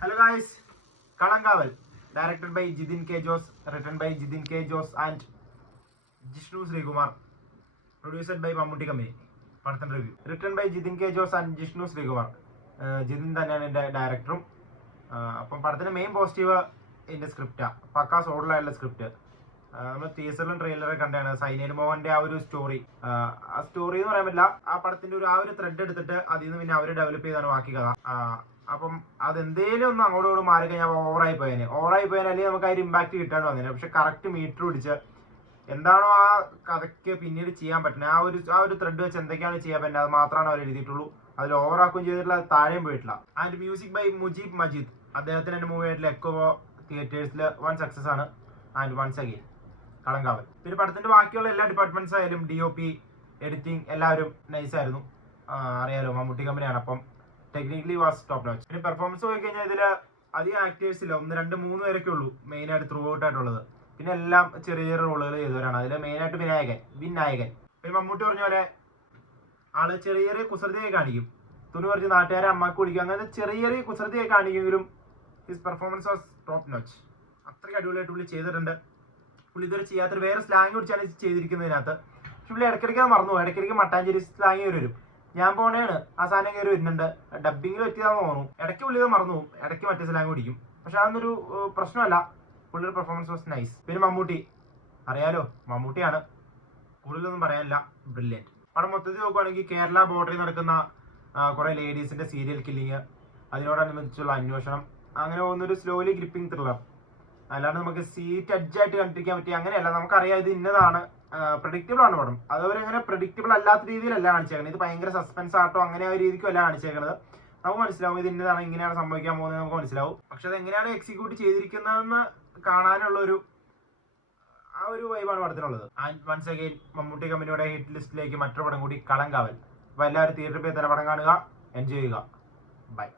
Hello guys, Kalangaval, directed by Jithin K. Jose, written by Jithin K. Jose and Jishnu Srikumar, produced by Mammootty Company. Parthan review. Written by Jithin K. Jose and Jishnu Srikumar. Jithin തന്നെയാണ് ഡയറക്ടറും. അപ്പം പടത്തിന് main positive ഇതിൻ്റെ സ്ക്രിപ്റ്റാണ്. പക്കാ സോഡിലായുള്ള script. നമ്മൾ ടീസറിലും ട്രെയിലറും കണ്ടാണ് സൈനേൽ മോഹന്റെ ആ ഒരു സ്റ്റോറി. ആ സ്റ്റോറി എന്ന് പറയാൻ പറ്റില്ല, ആ പടത്തിന്റെ ആ ഒരു ത്രെഡ് എടുത്തിട്ട് അതിൽ നിന്ന് പിന്നെ അവർ ഡെവലപ്പ് ചെയ്താണ് ബാക്കി കഥ. അപ്പം അതെന്തേലും ഒന്ന് അങ്ങോട്ടും മാറി കഴിഞ്ഞാൽ ഓവറായി പോയേനെ അല്ലെങ്കിൽ നമുക്ക് അതിന് ഇമ്പാക്ട് കിട്ടാണ്ട് വന്നേനെ. പക്ഷെ കറക്റ്റ് മീറ്റർ പിടിച്ച് എന്താണോ ആ കഥയ്ക്ക് പിന്നീട് ചെയ്യാൻ പറ്റുന്നത്, ആ ഒരു ത്രെഡ് വെച്ച് എന്തൊക്കെയാണ് ചെയ്യാൻ പറ്റുന്നത് അത് മാത്രമാണ് അവർ എഴുതിയിട്ടുള്ളൂ. അതിൽ ഓവറാക്കുകയും ചെയ്തിട്ടില്ല, അത് താഴെയും പോയിട്ടില്ല. And music by Mujeeb Majeed. അദ്ദേഹത്തിന് എൻ്റെ മൂവി ആയിട്ടുള്ള എക്കോ തിയേറ്റേഴ്സിൽ വൺ സക്സസ് ആണ്. And once again Kalamkaval. പിന്നെ പടത്തിന്റെ ബാക്കിയുള്ള എല്ലാ ഡിപ്പാർട്ട്മെന്റ്സ് ആയാലും DOP, എഡിറ്റിംഗ് എല്ലാവരും നൈസായിരുന്നു. അറിയാലോ മമ്മൂട്ടി കമ്പനിയാണ്, അപ്പം ടെക്നിക്കലി വാസ് ടോപ്പ് നോച്ച്. പിന്നെ പെർഫോമൻസ് പോയി കഴിഞ്ഞാൽ ഇതിൽ അധികം ആക്ടേഴ്സ് ഇല്ല, 1, 2, 3 പേരൊക്കെ ഉള്ളൂ മെയിൻ ആയിട്ട് ത്രൂ ഔട്ട് ആയിട്ടുള്ളത്. പിന്നെ എല്ലാം ചെറിയ ചെറിയ റോളുകൾ ചെയ്തവരാണ്. അതിൽ മെയിനായിട്ട് വിനായകൻ. പിന്നെ മമ്മൂട്ടി പറഞ്ഞ പോലെ ആള് ചെറിയ ചെറിയ കുസൃതിയൊക്കെ കാണിക്കും, തുണി കുറച്ച് നാട്ടുകാരെ അമ്മക്ക് കുടിക്കും, അങ്ങനത്തെ ചെറിയ ചെറിയ കുസൃതിയൊക്കെ കാണിക്കുമെങ്കിലും his performance was top notch. അത്രയ്ക്ക് അടിപൊളിയായിട്ട് പുള്ളി ചെയ്തിട്ടുണ്ട്. പുള്ളി ഇതുവരെ ചെയ്യാത്തൊരു വേറെ സ്ലാങ് കുറിച്ചാണ് ചെയ്തിരിക്കുന്നതിനകത്ത്. പക്ഷെ പുള്ളി ഇടയ്ക്കിടയ്ക്ക് മറന്നു പോകും. ഇടയ്ക്കിടയ്ക്ക് മട്ടാഞ്ചേരി സ്ലാങ് കയറി വരും. ഞാൻ പോണേണ് ആ സാധനം കയറി വരുന്നുണ്ട്, ഡബിങ്ങിൽ പറ്റിയതാണെന്ന് തോന്നുന്നു. ഇടയ്ക്ക് പുള്ളി ഇത് മറന്നു പോകും, ഇടയ്ക്ക് മറ്റേ സ്ലാങ് പിടിക്കും. പക്ഷെ അതൊന്നൊരു പ്രശ്നമല്ല. പുള്ളിയുടെ പെർഫോമൻസ് വാസ് നൈസ്. പിന്നെ മമ്മൂട്ടി അറിയാലോ, മമ്മൂട്ടിയാണ്, കൂടുതലൊന്നും പറയാനില്ല, ബ്രില്യൻറ്റ്. പടം മൊത്തത്തിൽ നോക്കുകയാണെങ്കിൽ കേരള ബോർഡറിൽ നടക്കുന്ന കുറെ ലേഡീസിന്റെ സീരിയൽ കില്ലിങ്, അതിനോടനുബന്ധിച്ചുള്ള അന്വേഷണം, അങ്ങനെ പോകുന്നൊരു സ്ലോലി ഗ്രിപ്പിംഗ് ത്രില്ലർ. അല്ലാണ്ട് നമുക്ക് സീറ്റ് അഡ്ജായിട്ട് കണ്ടിരിക്കാൻ പറ്റി അങ്ങനെയല്ല. നമുക്കറിയാം ഇത് ഇന്നതാണ്, പ്രഡിക്റ്റബിൾ ആണ് പടം. അതവരെങ്ങനെ പ്രഡിക്റ്റബിൾ അല്ലാത്ത രീതിയിലല്ല കാണിച്ചേക്കുന്നത്. ഇത് ഭയങ്കര സസ്പെൻസ് ആട്ടോ അങ്ങനെ ആ രീതിക്കും അല്ല കാണിച്ചേക്കുന്നത്. നമുക്ക് മനസ്സിലാവും ഇത് ഇന്നതാണ്, ഇങ്ങനെയാണ് സംഭവിക്കാൻ പോകുന്നത് നമുക്ക് മനസ്സിലാവും. പക്ഷെ അത് എങ്ങനെയാണ് എക്സിക്യൂട്ട് ചെയ്തിരിക്കുന്നതെന്ന് കാണാനുള്ള ആ ഒരു വൈബാണ് പടത്തിനുള്ളത്. ആൻഡ് വൺസ് അഗെയിൻ മമ്മൂട്ടി കമ്പനിയുടെ ഹിറ്റ് ലിസ്റ്റിലേക്ക് മറ്റൊരു പടം കൂടി, കളങ്കാവൽ. അപ്പോൾ എല്ലാവരും തിയേറ്ററിൽ പോയി തന്നെ പടം കാണുക, എൻജോയ് ചെയ്യുക. ബൈ.